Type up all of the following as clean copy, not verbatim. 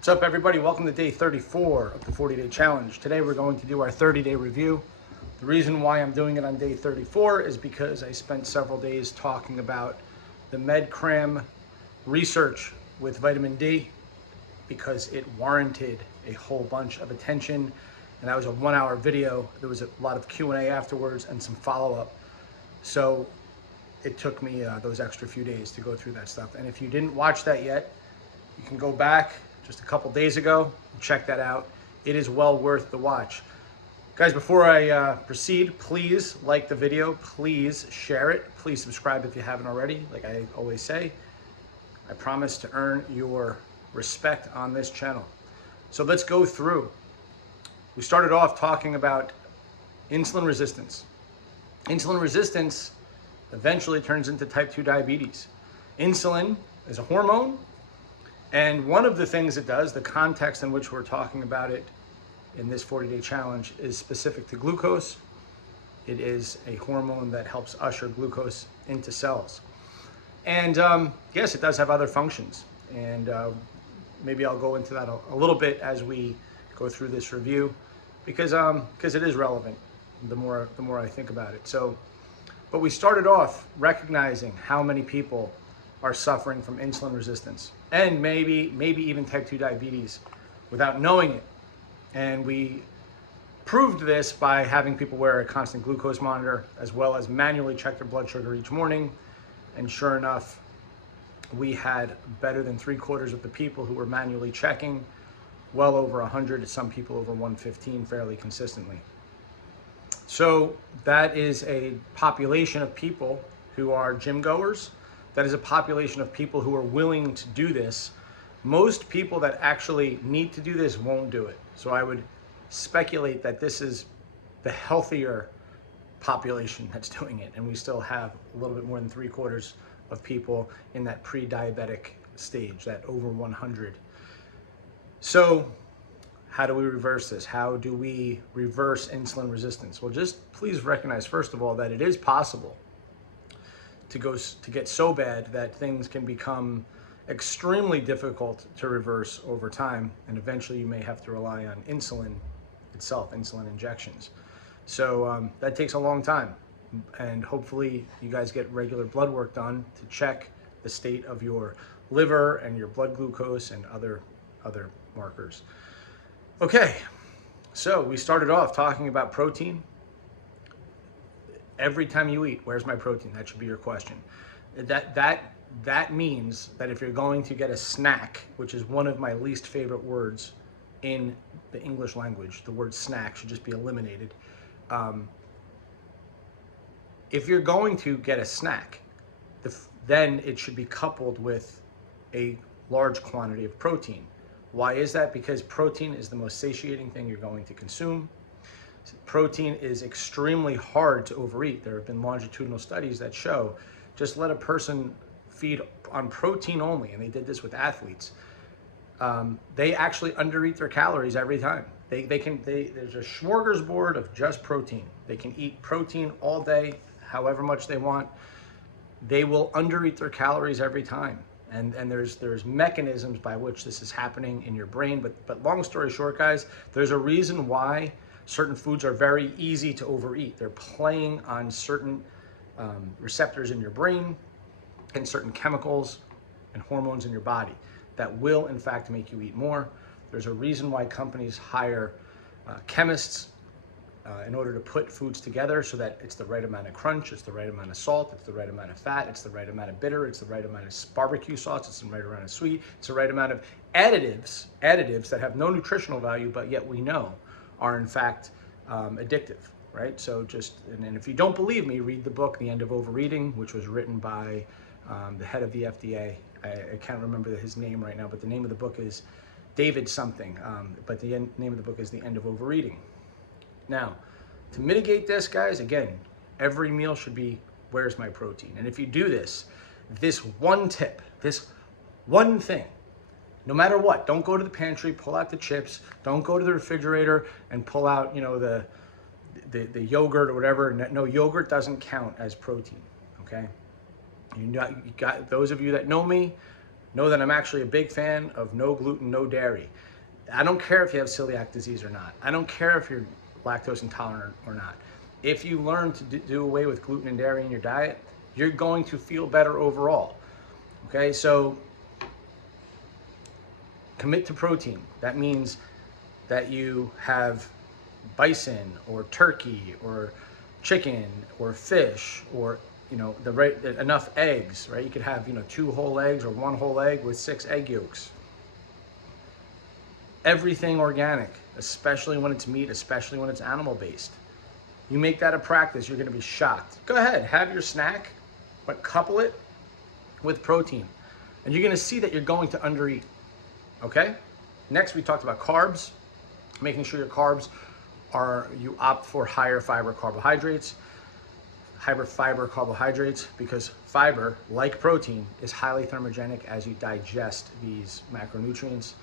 What's up, everybody? Welcome to day 34 of the 40-day challenge. Today we're going to do our 30-day review. The reason why I'm doing it on day 34 is because I spent several days talking about the MedCram research with vitamin D because it warranted a whole bunch of attention. And that was a 1-hour video. There was a lot of Q&A afterwards and some follow-up. So it took me those extra few days to go through that stuff. And if you didn't watch that yet, you can go back just a couple days ago and check that out. It is well worth the watch. Guys, before I proceed, please like the video, please share it, please subscribe if you haven't already. Like I always say, I promise to earn your respect on this channel. So let's go through. We started off talking about insulin resistance. Insulin resistance eventually turns into type 2 diabetes. Insulin is a hormone, and one of the things it does, the context in which we're talking about it in this 40-day challenge, is specific to glucose. It is a hormone that helps usher glucose into cells. And yes, it does have other functions. And maybe I'll go into that a little bit as we go through this review, because it is relevant the more I think about it. So, but we started off recognizing how many people are suffering from insulin resistance and maybe even type 2 diabetes without knowing it. And we proved this by having people wear a constant glucose monitor as well as manually check their blood sugar each morning. And sure enough, we had better than 3/4 of the people who were manually checking, well over 100, some people over 115 fairly consistently. So that is a population of people who are gym goers. That is a population of people who are willing to do this. Most people that actually need to do this won't do it. So I would speculate that this is the healthier population that's doing it. And we still have a little bit more than 3/4 of people in that pre-diabetic stage, that over 100. So how do we reverse this? How do we reverse insulin resistance? Well, just please recognize, first of all, that it is possible to get so bad that things can become extremely difficult to reverse over time, and eventually you may have to rely on insulin itself, insulin injections. So that takes a long time, and hopefully you guys get regular blood work done to check the state of your liver and your blood glucose and other markers. Okay, so we started off talking about protein. Every time you eat, where's my protein? That should be your question. That means that if you're going to get a snack, which is one of my least favorite words in the English language, the word snack should just be eliminated. If you're going to get a snack, then it should be coupled with a large quantity of protein. Why is that? Because protein is the most satiating thing you're going to consume. Protein is extremely hard to overeat. There have been longitudinal studies that show just let a person feed on protein only, and they did this with athletes. They actually undereat their calories every time. There's a smorgasbord of just protein. They can eat protein all day, however much they want. They will undereat their calories every time. And there's mechanisms by which this is happening in your brain. But long story short, guys, there's a reason why certain foods are very easy to overeat. They're playing on certain receptors in your brain and certain chemicals and hormones in your body that will, in fact, make you eat more. There's a reason why companies hire chemists in order to put foods together so that it's the right amount of crunch, it's the right amount of salt, it's the right amount of fat, it's the right amount of bitter, it's the right amount of barbecue sauce, it's the right amount of sweet, it's the right amount of additives that have no nutritional value, but yet we know are in fact addictive, right? So and if you don't believe me, read the book, The End of Overeating, which was written by the head of the FDA. I can't remember his name right now, but the name of the book is David something, but the name of the book is The End of Overeating. Now, to mitigate this, guys, again, every meal should be, where's my protein? And if you do this one tip, this one thing, no matter what, don't go to the pantry, pull out the chips, don't go to the refrigerator and pull out, the yogurt or whatever. No, yogurt doesn't count as protein, okay? You got those of you that know me, know that I'm actually a big fan of no gluten, no dairy. I don't care if you have celiac disease or not. I don't care if you're lactose intolerant or not. If you learn to do away with gluten and dairy in your diet, you're going to feel better overall. Okay, so commit to protein. That means that you have bison or turkey or chicken or fish, or the right enough eggs, right? You could have 2 whole eggs or 1 whole egg with 6 egg yolks. Everything organic, especially when it's meat, especially when it's animal based. You make that a practice, you're going to be shocked. Go ahead, have your snack, but couple it with protein, and you're going to see that you're going to undereat. Okay? Next, we talked about carbs, making sure your carbs you opt for higher fiber carbohydrates, because fiber, like protein, is highly thermogenic as you digest these macronutrients.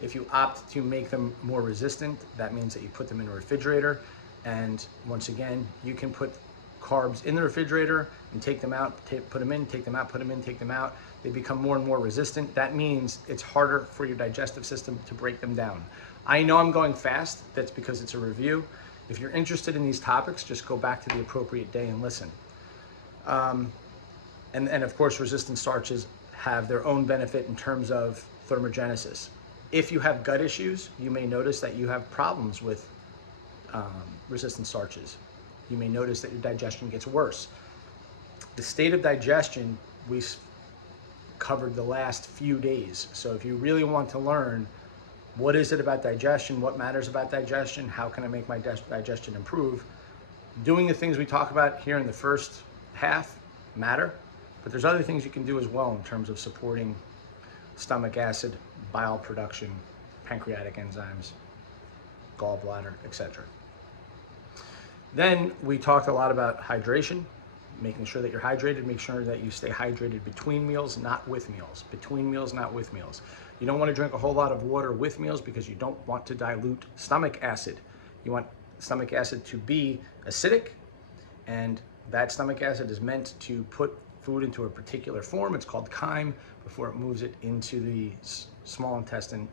If you opt to make them more resistant, that means that you put them in a refrigerator. And once again, you can put carbs in the refrigerator and take them out, put them in, take them out, put them in, take them out. They become more and more resistant. That means it's harder for your digestive system to break them down. I know I'm going fast. That's because it's a review. If you're interested in these topics, just go back to the appropriate day and listen. And of course, resistant starches have their own benefit in terms of thermogenesis. If you have gut issues, you may notice that you have problems with resistant starches. You may notice that your digestion gets worse. The state of digestion we covered the last few days. So if you really want to learn what is it about digestion, what matters about digestion, how can I make my digestion improve, doing the things we talk about here in the first half matter, but there's other things you can do as well in terms of supporting stomach acid, bile production, pancreatic enzymes, gallbladder, etc. Then we talked a lot about hydration, making sure that you're hydrated, make sure that you stay hydrated between meals, not with meals. Between meals, not with meals. You don't want to drink a whole lot of water with meals because you don't want to dilute stomach acid. You want stomach acid to be acidic, and that stomach acid is meant to put food into a particular form. It's called chyme before it moves it into the small intestine.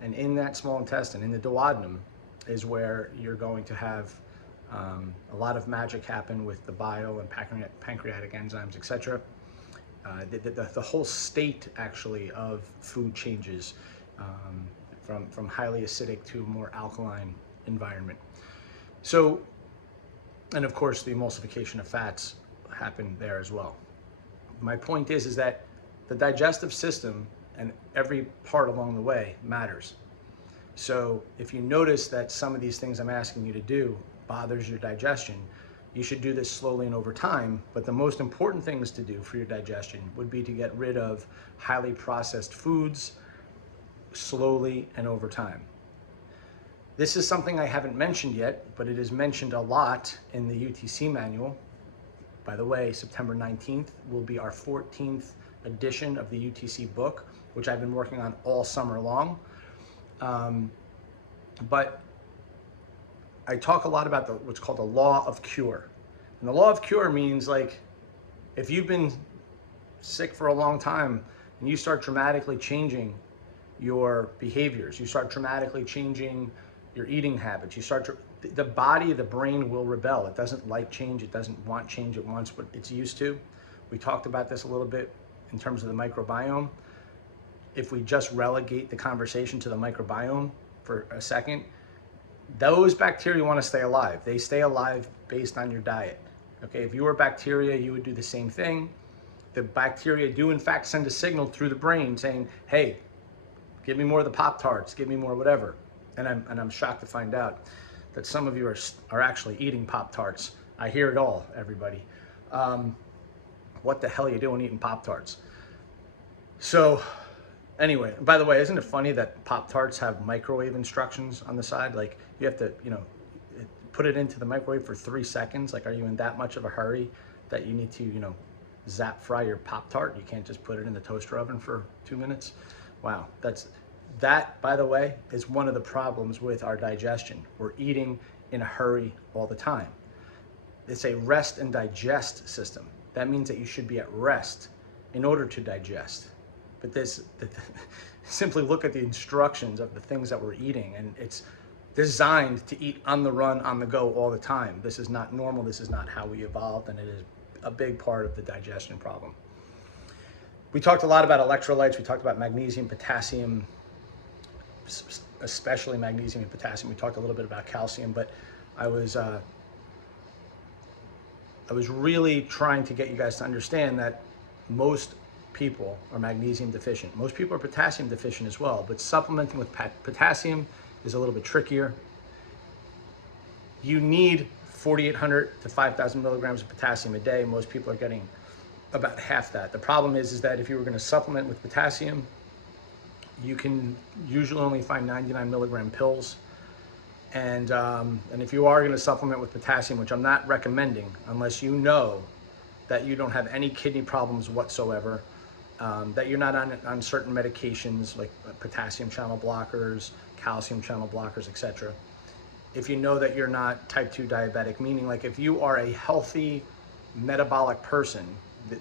And in that small intestine, in the duodenum, is where you're going to have a lot of magic happen with the bile and pancreatic enzymes, etc. The whole state actually of food changes from highly acidic to a more alkaline environment. So, and of course the emulsification of fats happen there as well. My point is that the digestive system and every part along the way matters. So if you notice that some of these things I'm asking you to do bothers your digestion, you should do this slowly and over time. But the most important things to do for your digestion would be to get rid of highly processed foods slowly and over time. This is something I haven't mentioned yet, but it is mentioned a lot in the UTC manual. By the way, September 19th will be our 14th edition of the UTC book, which I've been working on all summer long. But I talk a lot about what's called the law of cure. And the law of cure means, like, if you've been sick for a long time and you start dramatically changing your behaviors, you start dramatically changing your eating habits, the body, the brain will rebel. It doesn't like change. It doesn't want change. It wants what it's used to. We talked about this a little bit in terms of the microbiome. If we just relegate the conversation to the microbiome for a second, those bacteria want to stay alive. They stay alive based on your diet. Okay, if you were bacteria, you would do the same thing. The bacteria do in fact send a signal through the brain saying, hey, give me more of the Pop-Tarts, give me more whatever. And I'm shocked to find out that some of you are actually eating Pop-Tarts. I hear it all, everybody. What the hell are you doing eating Pop-Tarts? So anyway, by the way, isn't it funny that Pop-Tarts have microwave instructions on the side? Like, you have to, put it into the microwave for 3 seconds. Like, are you in that much of a hurry that you need to, zap fry your Pop-Tart? You can't just put it in the toaster oven for 2 minutes. Wow, that, by the way, is one of the problems with our digestion. We're eating in a hurry all the time. It's a rest and digest system. That means that you should be at rest in order to digest. but simply look at the instructions of the things that we're eating, and it's designed to eat on the run, on the go, all the time. This is not normal. This is not how we evolved, and it is a big part of the digestion problem. We talked a lot about electrolytes. We talked about magnesium, potassium, especially magnesium and potassium. We talked a little bit about calcium, but I was really trying to get you guys to understand that most people are magnesium deficient. Most people are potassium deficient as well, but supplementing with potassium is a little bit trickier. You need 4,800 to 5,000 milligrams of potassium a day. Most people are getting about half that. The problem is that if you were going to supplement with potassium, you can usually only find 99 milligram pills. And if you are going to supplement with potassium, which I'm not recommending unless you know that you don't have any kidney problems whatsoever, that you're not on certain medications like potassium channel blockers, calcium channel blockers, etc. If you know that you're not type 2 diabetic, meaning like if you are a healthy metabolic person,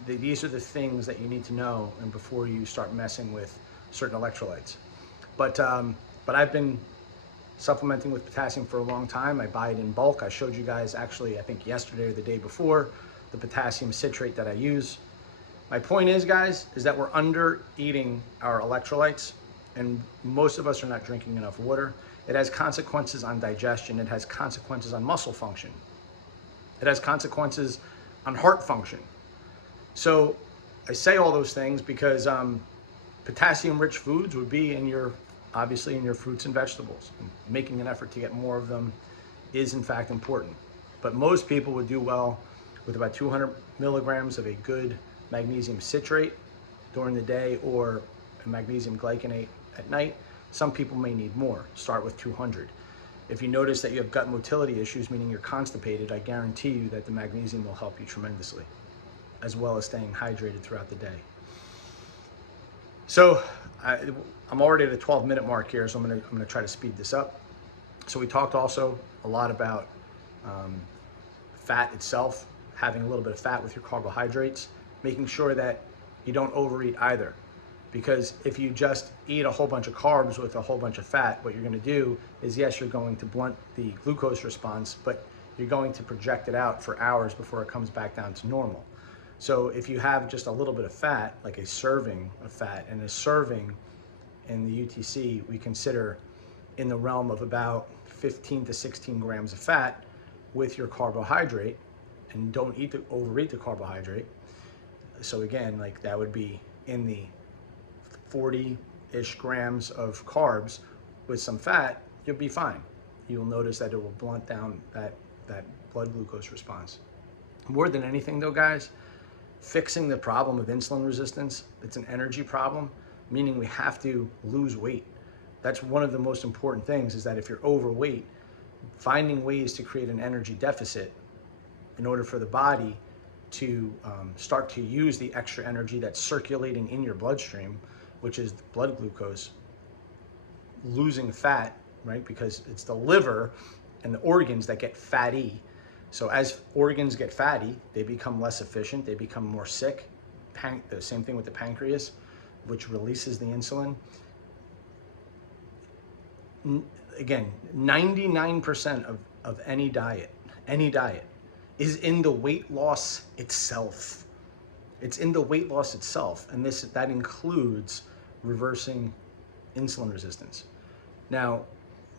these are the things that you need to know and before you start messing with certain electrolytes. But I've been supplementing with potassium for a long time. I buy it in bulk. I showed you guys actually, I think yesterday or the day before, the potassium citrate that I use. My point is, guys, is that we're under eating our electrolytes, and most of us are not drinking enough water. It has consequences on digestion. It has consequences on muscle function. It has consequences on heart function. So I say all those things because potassium-rich foods would be obviously in your fruits and vegetables. And making an effort to get more of them is in fact important. But most people would do well with about 200 milligrams of a good magnesium citrate during the day or a magnesium glycinate at night. Some people may need more. Start with 200. If you notice that you have gut motility issues, meaning you're constipated, I guarantee you that the magnesium will help you tremendously, as well as staying hydrated throughout the day. So I'm already at a 12-minute mark here, so I'm gonna try to speed this up. So we talked also a lot about fat itself, having a little bit of fat with your carbohydrates, making sure that you don't overeat either. Because if you just eat a whole bunch of carbs with a whole bunch of fat, what you're gonna do is, yes, you're going to blunt the glucose response, but you're going to project it out for hours before it comes back down to normal. So if you have just a little bit of fat, like a serving of fat, and a serving in the UTC, we consider in the realm of about 15 to 16 grams of fat with your carbohydrate, and don't overeat the carbohydrate. So again, like that would be in the 40-ish grams of carbs with some fat, you'll be fine. You'll notice that it will blunt down that blood glucose response. More than anything though, guys, fixing the problem of insulin resistance, it's an energy problem, meaning we have to lose weight. That's one of the most important things, is that if you're overweight, finding ways to create an energy deficit in order for the body to start to use the extra energy that's circulating in your bloodstream, which is blood glucose, losing fat, right? Because it's the liver and the organs that get fatty. So as organs get fatty, they become less efficient, they become more sick. The same thing with the pancreas, which releases the insulin. Again, 99% of any diet is in the weight loss itself. It's in the weight loss itself, and that includes reversing insulin resistance. Now,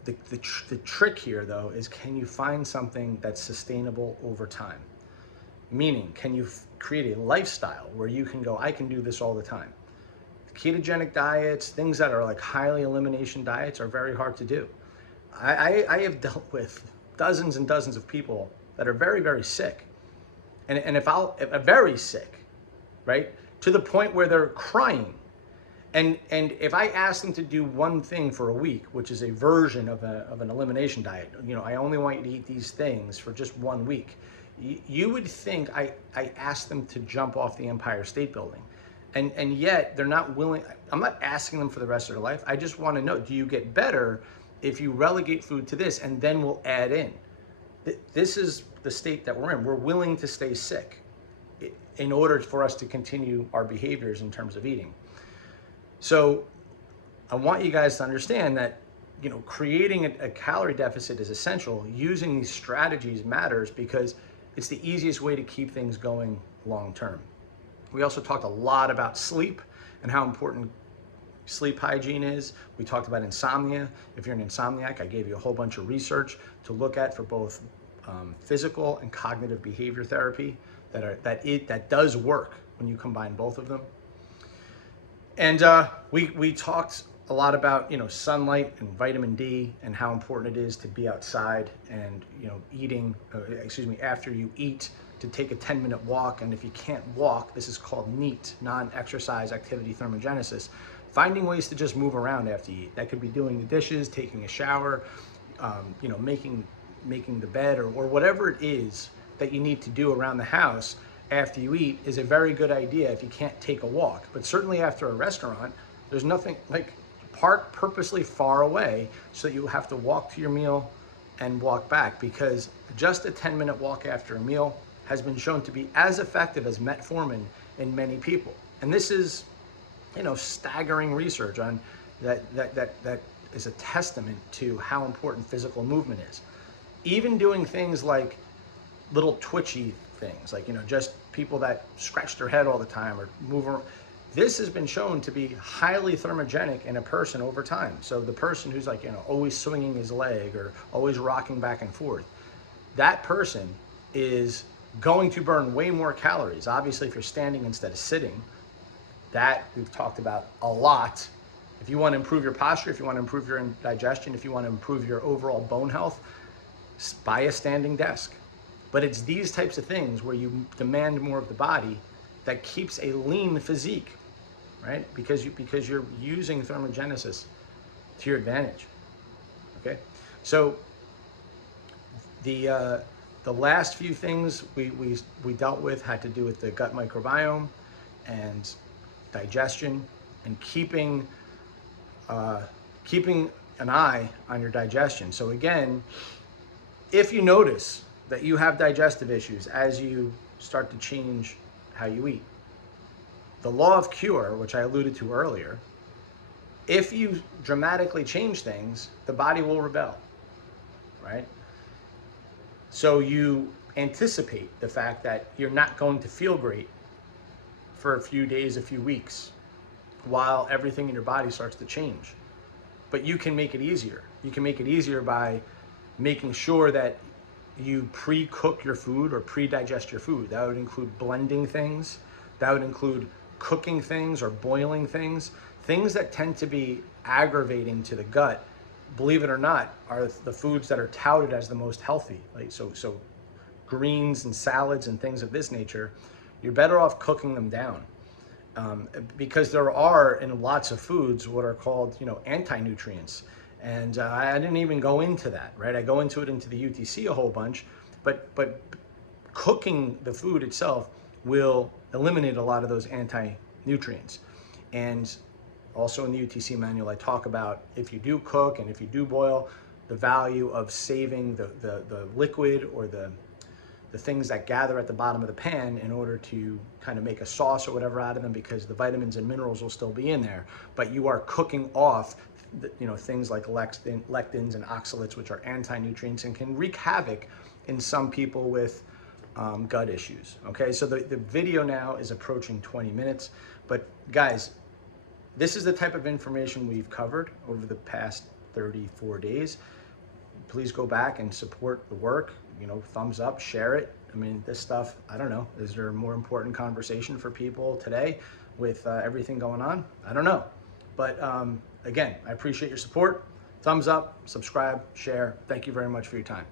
the trick here, though, is can you find something that's sustainable over time? Meaning, can you create a lifestyle where you can go, I can do this all the time? Ketogenic diets, things that are like highly elimination diets, are very hard to do. I have dealt with dozens and dozens of people that are very, very sick. And if very sick, right? To the point where they're crying. And if I ask them to do one thing for a week, which is a version of an elimination diet, I only want you to eat these things for just 1 week. You would think I asked them to jump off the Empire State Building. And yet they're not willing. I'm not asking them for the rest of their life. I just want to know, do you get better if you relegate food to this and then we'll add in? This is the state that we're in. We're willing to stay sick in order for us to continue our behaviors in terms of eating. So I want you guys to understand that, creating a calorie deficit is essential. Using these strategies matters because it's the easiest way to keep things going long term. We also talked a lot about sleep and how important sleep hygiene is. We talked about insomnia. If you're an insomniac, I gave you a whole bunch of research to look at for both physical and cognitive behavior therapy that does work when you combine both of them. And we talked a lot about sunlight and vitamin D and how important it is to be outside and eating. After you eat, to take a 10-minute walk. And if you can't walk, this is called NEAT, non-exercise activity thermogenesis. Finding ways to just move around after you eat. That could be doing the dishes, taking a shower, making the bed, or whatever it is that you need to do around the house after you eat is a very good idea if you can't take a walk. But certainly after a restaurant, there's nothing like park purposely far away so that you have to walk to your meal and walk back, because just a 10-minute walk after a meal has been shown to be as effective as metformin in many people. And this is, staggering research on that is a testament to how important physical movement is. Even doing things like little twitchy things, like, just people that scratch their head all the time or move around. This has been shown to be highly thermogenic in a person over time. So the person who's like, always swinging his leg or always rocking back and forth, that person is going to burn way more calories. Obviously, if you're standing instead of sitting, that we've talked about a lot. If you want to improve your posture, if you want to improve your digestion, if you want to improve your overall bone health, buy a standing desk. But it's these types of things where you demand more of the body that keeps a lean physique, right? Because you're using thermogenesis to your advantage. Okay, so the last few things we dealt with had to do with the gut microbiome and digestion and keeping an eye on your digestion. So again, if you notice that you have digestive issues as you start to change how you eat, the law of cure, which I alluded to earlier, if you dramatically change things, the body will rebel, right? So you anticipate the fact that you're not going to feel great for a few days, a few weeks, while everything in your body starts to change. But you can make it easier. You can make it easier by making sure that you pre-cook your food or pre-digest your food. That would include blending things. That would include cooking things or boiling things. Things that tend to be aggravating to the gut, believe it or not, are the foods that are touted as the most healthy. Like so greens and salads and things of this nature, you're better off cooking them down. Because there are in lots of foods what are called, anti-nutrients. And I didn't even go into that, right? I go into it into the UTC a whole bunch, but cooking the food itself will eliminate a lot of those anti-nutrients. And also in the UTC manual, I talk about if you do cook and if you do boil, the value of saving the liquid or the things that gather at the bottom of the pan in order to kind of make a sauce or whatever out of them, because the vitamins and minerals will still be in there, but you are cooking off things like lectins and oxalates, which are anti-nutrients and can wreak havoc in some people with gut issues. Okay, so the video now is approaching 20 minutes, but guys, this is the type of information we've covered over the past 34 days. Please go back and support the work, thumbs up, share it. I mean, this stuff, I don't know, is there a more important conversation for people today with everything going on? I don't know. But again, I appreciate your support. Thumbs up, subscribe, share. Thank you very much for your time.